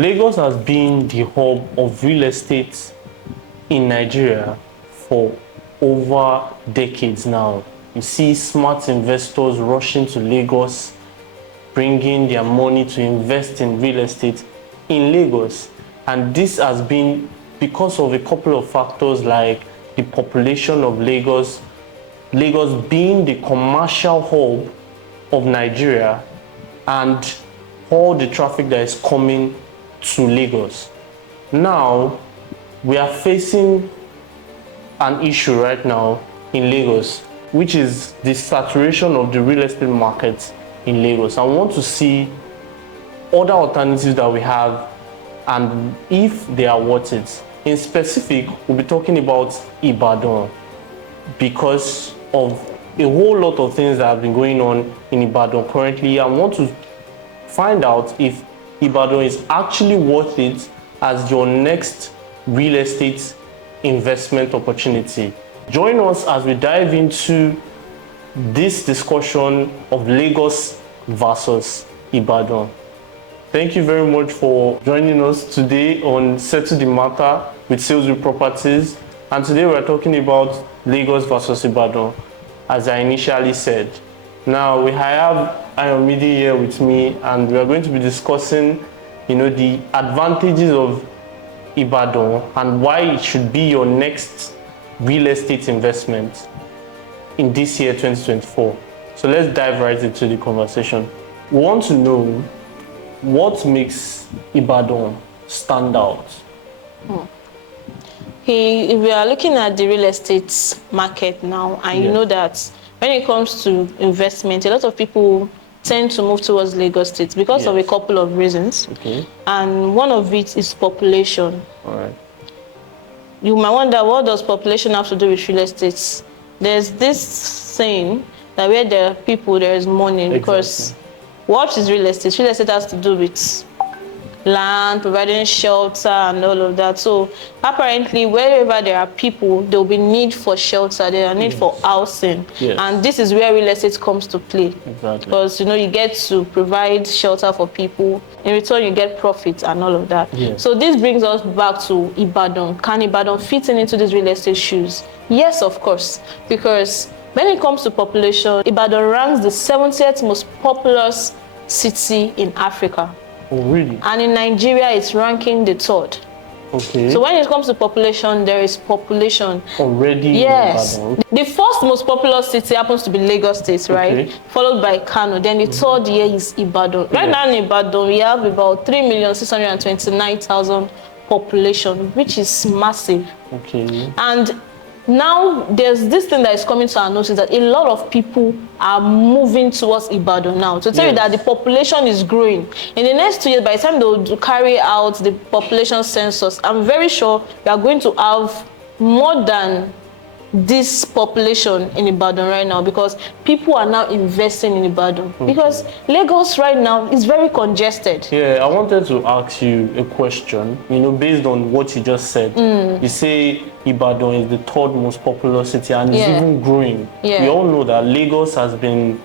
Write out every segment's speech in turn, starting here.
Lagos has been the hub of real estate in Nigeria for over decades now. You see smart investors rushing to Lagos, bringing their money to invest in real estate in Lagos. And this has been because of a couple of factors like the population of Lagos, Lagos being the commercial hub of Nigeria, and all the traffic that is coming to Lagos. Now, we are facing an issue right now in Lagos, which is the saturation of the real estate market in Lagos. I want to see other alternatives that we have and if they are worth it. In specific, we'll be talking about Ibadan because of a whole lot of things that have been going on in Ibadan currently. I want to find out if Ibadan is actually worth it as your next real estate investment opportunity. Join us as we dive into this discussion of Lagos versus Ibadan. Thank you very much for joining us today on Settle the Matter with Salesville Properties. And today we're talking about Lagos versus Ibadan, as I initially said. Now we have Ayomide here with me, and we are going to be discussing, the advantages of Ibadan and why it should be your next real estate investment in this year 2024. So let's dive right into the conversation. We want to know what makes Ibadan stand out. If we are looking at the real estate market now, and you know that when it comes to investment, a lot of people tend to move towards Lagos State because of a couple of reasons. Okay. And one of it is population. All right. You might wonder, what does population have to do with real estate? There's this saying that where there are people, there is money. Because what is real estate? Real estate has to do with land, providing shelter and all of that. So apparently wherever there are people, there will be need for shelter, there are need for housing. And this is where real estate comes to play. Because you get to provide shelter for people. In return you get profit and all of that. So this brings us back to Ibadan. Can Ibadan fit into these real estate shoes? Yes, of course. Because when it comes to population, Ibadan ranks the 70th most populous city in Africa. Oh, really? And in Nigeria, it's ranking the 3rd. Okay. So when it comes to population, there is population. Already? Yes. The first most populous city happens to be Lagos State, right? Followed by Kano. Then the 3rd here is Ibadan. Right now in Ibadan, we have about 3,629,000 population, which is massive. Okay. And now there's this thing that is coming to our notice, that a lot of people are moving towards Ibadan now. To tell you that the population is growing. In the next 2 years, by the time they'll carry out the population census, I'm very sure we are going to have more than this population in Ibadan right now, because people are now investing in Ibadan. Because Lagos right now is very congested. Yeah, I wanted to ask you a question, based on what you just said. You say Ibadan is the 3rd most popular city and is even growing. We all know that Lagos has been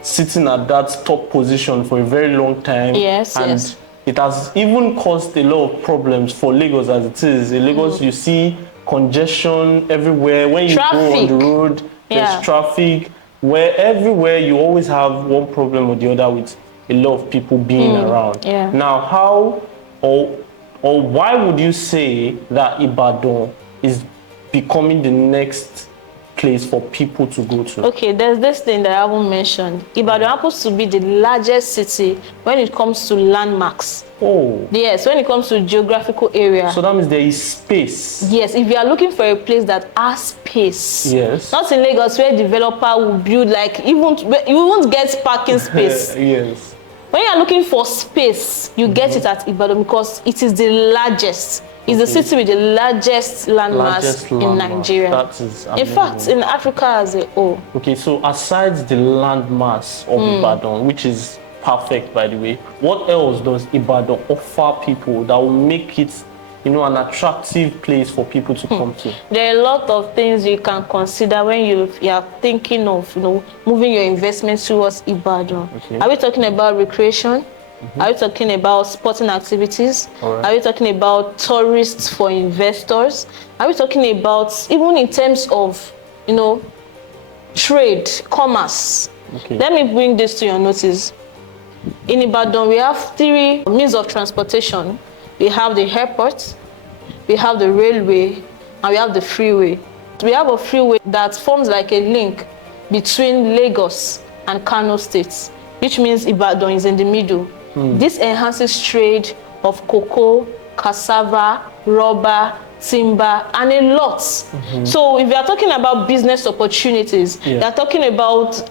sitting at that top position for a very long time. And it has even caused a lot of problems for Lagos as it is. In Lagos, you see congestion everywhere. When you go on the road, there's traffic. Where everywhere you always have one problem or the other with a lot of people being around. Now, how or why would you say that Ibadan is becoming the next place for people to go to? Okay, there's this thing that I haven't mentioned. Ibadan happens to be the largest city when it comes to landmarks. Oh. Yes, when it comes to geographical area. So that means there is space. Yes, if you are looking for a place that has space. Yes. Not in Lagos where developer will build you won't get parking space. Yes. When you are looking for space, you get it at Ibadan because it is the largest. It's the city with the largest landmass in Nigeria. That is amazing. In fact, in Africa as a whole. Okay, so aside the landmass of Ibadan, which is perfect, by the way, what else does Ibadan offer people that will make it, an attractive place for people to come to? There are a lot of things you can consider when you are thinking of, moving your investments towards Ibadan. Are we talking about recreation? Are we talking about sporting activities? Alright. Are we talking about tourists for investors? Are we talking about even in terms of, trade, commerce? Okay. Let me bring this to your notice. In Ibadan, we have 3 means of transportation. We have the airport, we have the railway, and we have the freeway. We have a freeway that forms like a link between Lagos and Kano states, which means Ibadan is in the middle. This enhances trade of cocoa, cassava, rubber, timber, and a lot. So if you are talking about business opportunities, you are talking about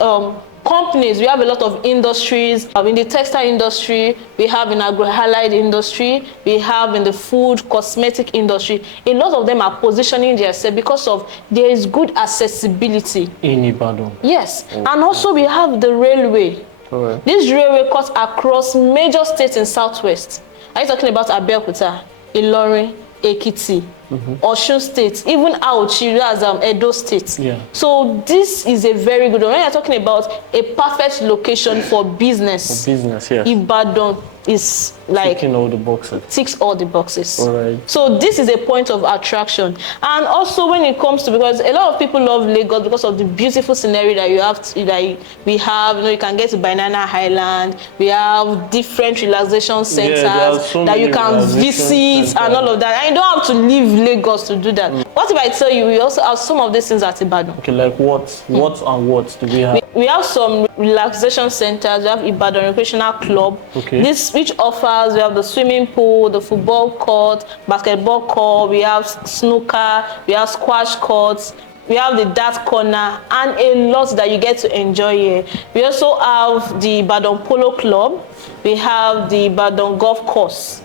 companies. We have a lot of industries. In the textile industry, we have in agro-allied industry, we have in the food, cosmetic industry. A lot of them are positioning themselves because of there is good accessibility. In Ibadan? Yes. Okay. And also we have the railway. Alright. This railway cuts across major states in Southwest. Are you talking about Abeokuta, Ilorin, Ekiti, Oyo State, even Auchi, as Edo State. Yeah. So this is a very good one. When you're talking about a perfect location for business, yes. Ibadan is like ticking all the boxes. Ticks all the boxes. All right. So this is a point of attraction. And also when it comes to, because a lot of people love Lagos because of the beautiful scenery that you have that we have. You can get to Banana Island. We have different relaxation centers that you can visit and all of that. And you don't have to leave Lagos to do that. What if I tell you we also have some of these things at Ibadan? Okay, like what? What and what do we have? We have some relaxation centers. We have Ibadan Recreational Club. Okay. This which offers, we have the swimming pool, the football court, basketball court, we have snooker, we have squash courts, we have the dart corner, and a lot that you get to enjoy here. We also have the Ibadan Polo Club. We have the Ibadan Golf Course.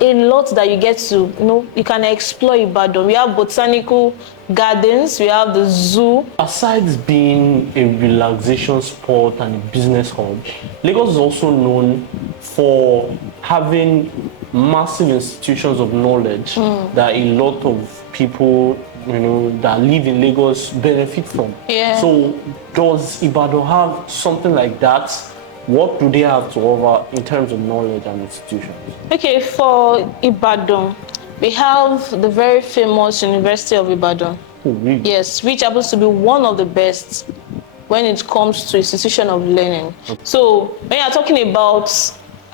A lot that you get to, you can explore Ibadan. We have botanical gardens, we have the zoo. Aside being a relaxation spot and a business hub, Lagos is also known for having massive institutions of knowledge that a lot of people, that live in Lagos benefit from. Yeah. So does Ibadan have something like that? What do they have to offer in terms of knowledge and institutions? Okay, for Ibadan, we have the very famous University of Ibadan. Oh, really? Yes, which happens to be one of the best when it comes to institution of learning. Okay. So when you're talking about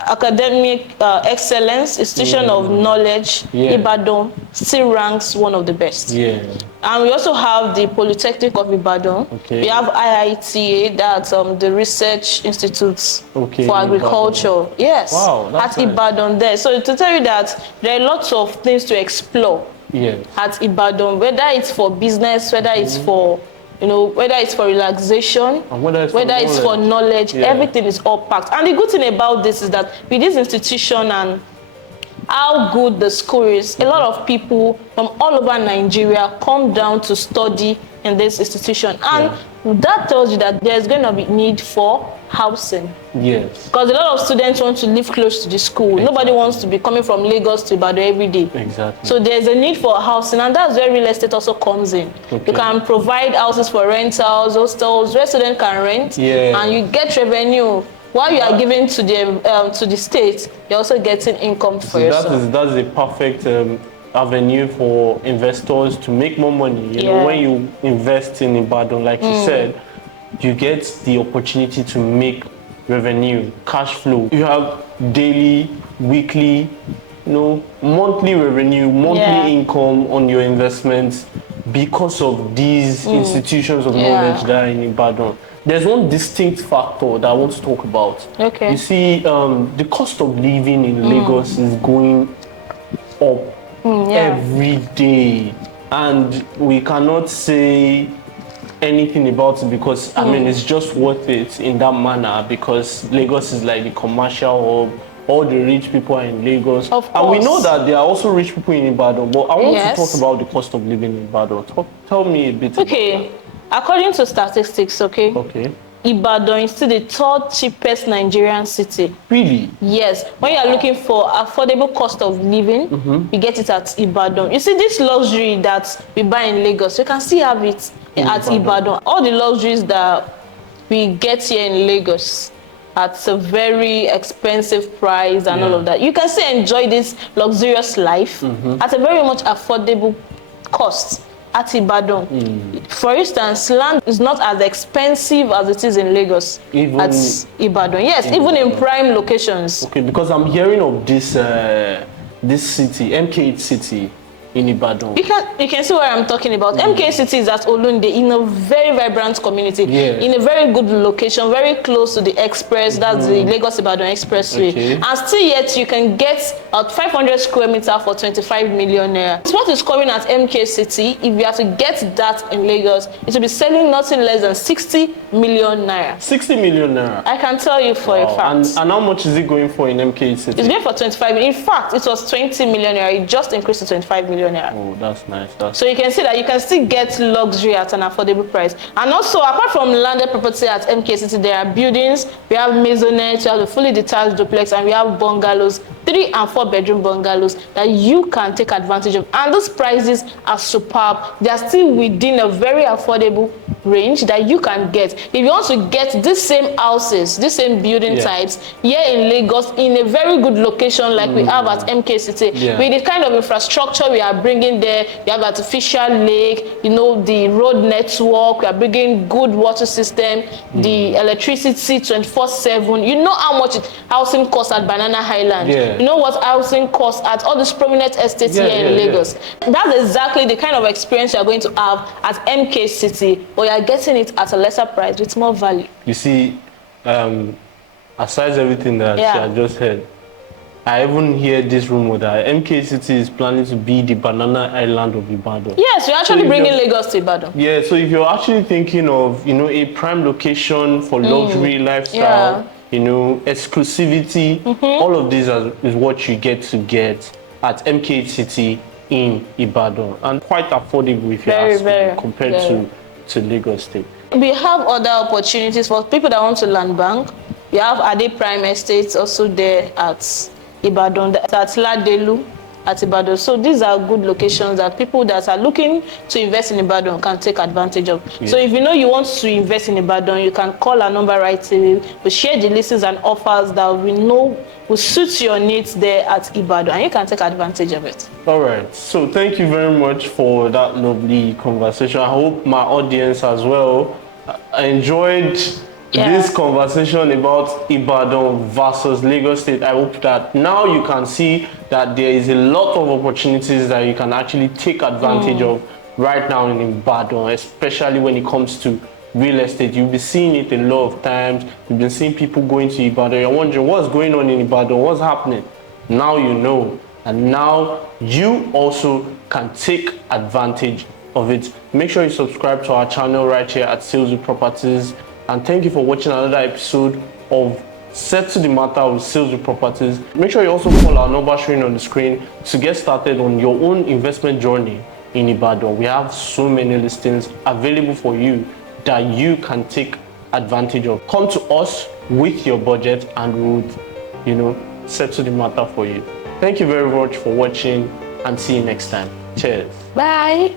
academic excellence, institution of knowledge, Ibadan still ranks one of the best. Yeah. And we also have the Polytechnic of Ibadan. Okay. We have IITA, that's the Research Institutes for Agriculture. Ibadan. Yes. Wow, that's at Ibadan there. So to tell you that there are lots of things to explore at Ibadan, whether it's for business, whether it's for whether it's for relaxation, and whether it's for knowledge, everything is all packed. And the good thing about this is that with this institution and how good the school is, a lot of people from all over Nigeria come down to study in this institution. And that tells you that there's going to be need for housing. Yes. Because a lot of students want to live close to the school. Exactly. Nobody wants to be coming from Lagos to Ibadan every day. Exactly. So there's a need for housing, and that's where real estate also comes in. Okay. You can provide houses for rentals, hostels, where students can rent, and you get revenue. While you are giving to the state, you're also getting income for yourself. That's a perfect avenue for investors to make more money. You know, when you invest in Ibadan, like you said, you get the opportunity to make revenue, cash flow. You have daily, weekly, monthly revenue, monthly income on your investments because of these institutions of knowledge that are in Ibadan. There's one distinct factor that I want to talk about. Okay. You see, the cost of living in Lagos is going up every day, and we cannot say anything about it because I mean it's just worth it in that manner because Lagos is like the commercial hub. All the rich people are in Lagos, and we know that there are also rich people in Ibadan. But I want to talk about the cost of living in Ibadan. Tell me a bit. Okay. According to statistics, Ibadan is still the third cheapest Nigerian city. Really? Yes. When you are looking for affordable cost of living, you get it at Ibadan. You see, this luxury that we buy in Lagos, you can still have it at Ibadan. All the luxuries that we get here in Lagos, at a very expensive price and all of that. You can still enjoy this luxurious life at a very much affordable cost at Ibadan. For instance, land is not as expensive as it is in Lagos Even at Ibadan. Yes, even in prime locations. Okay, because I'm hearing of this this city, MKH City in Ibadan. You can see what I'm talking about. MKH City is at Olunde in a very vibrant community, in a very good location, very close to the express, that's the Lagos-Ibadan Expressway. And still yet you can get 500 square meter for 25 million naira. It's what is coming at MKH City. If you have to get that in Lagos, it will be selling nothing less than 60 million naira. 60 million naira? I can tell you for a fact. And how much is it going for in MKH City? It's going for 25 million. In fact, it was 20 million naira. It just increased to 25 million. Oh, that's nice. So you can see that you can still get luxury at an affordable price. And also, apart from landed property at MKH City, there are buildings. We have maisonettes, we have the fully detached duplex, and we have bungalows, 3 and 4 bedroom bungalows that you can take advantage of. And those prices are superb. They are still within a very affordable range that you can get. If you want to get these same houses, these same building types here in Lagos in a very good location like we have at MKH City, with the kind of infrastructure we are bringing there, we have artificial lake, you know, the road network, we are bringing good water system, the electricity 24/7. You know how much housing costs at Banana Island. You know what housing costs at all these prominent estates here in Lagos. That's exactly the kind of experience you are going to have at MKH City, but you are getting it at a lesser price with more value. You see, aside everything that I just heard, I even hear this rumor that MKH City is planning to be the Banana Island of Ibadan. Yes, we're actually bringing Lagos to Ibadan. Yeah, so if you're actually thinking of, you know, a prime location for luxury lifestyle, you know, exclusivity, all of these is what you get at MKH City in Ibadan, and quite affordable if you ask me, compared to Lagos State. We have other opportunities for people that want to land bank. We have Ade Prime Estates also there at Ibadan, at Ladelu at Ibadan. So these are good locations that people that are looking to invest in Ibadan can take advantage of. So if you know you want to invest in Ibadan, you can call our number right away. We share the listings and offers that we know will suit your needs there at Ibadan, and you can take advantage of it. All right. So thank you very much for that lovely conversation. I hope my audience as well enjoyed this conversation about Ibadan versus Lagos State. I hope that now you can see that there is a lot of opportunities that you can actually take advantage of right now in Ibadan, especially when it comes to real estate. You'll be seeing it a lot of times. You've been seeing people going to Ibadan. You're wondering what's going on in Ibadan, what's happening. Now you know, and now you also can take advantage of it. Make sure you subscribe to our channel right here at Salesville Properties. And thank you for watching another episode of Settle the Matter with Salesville Properties. Make sure you also call our number showing on the screen to get started on your own investment journey in Ibadan. We have so many listings available for you that you can take advantage of. Come to us with your budget and we would, you know, settle the matter for you. Thank you very much for watching, and see you next time. Cheers. Bye.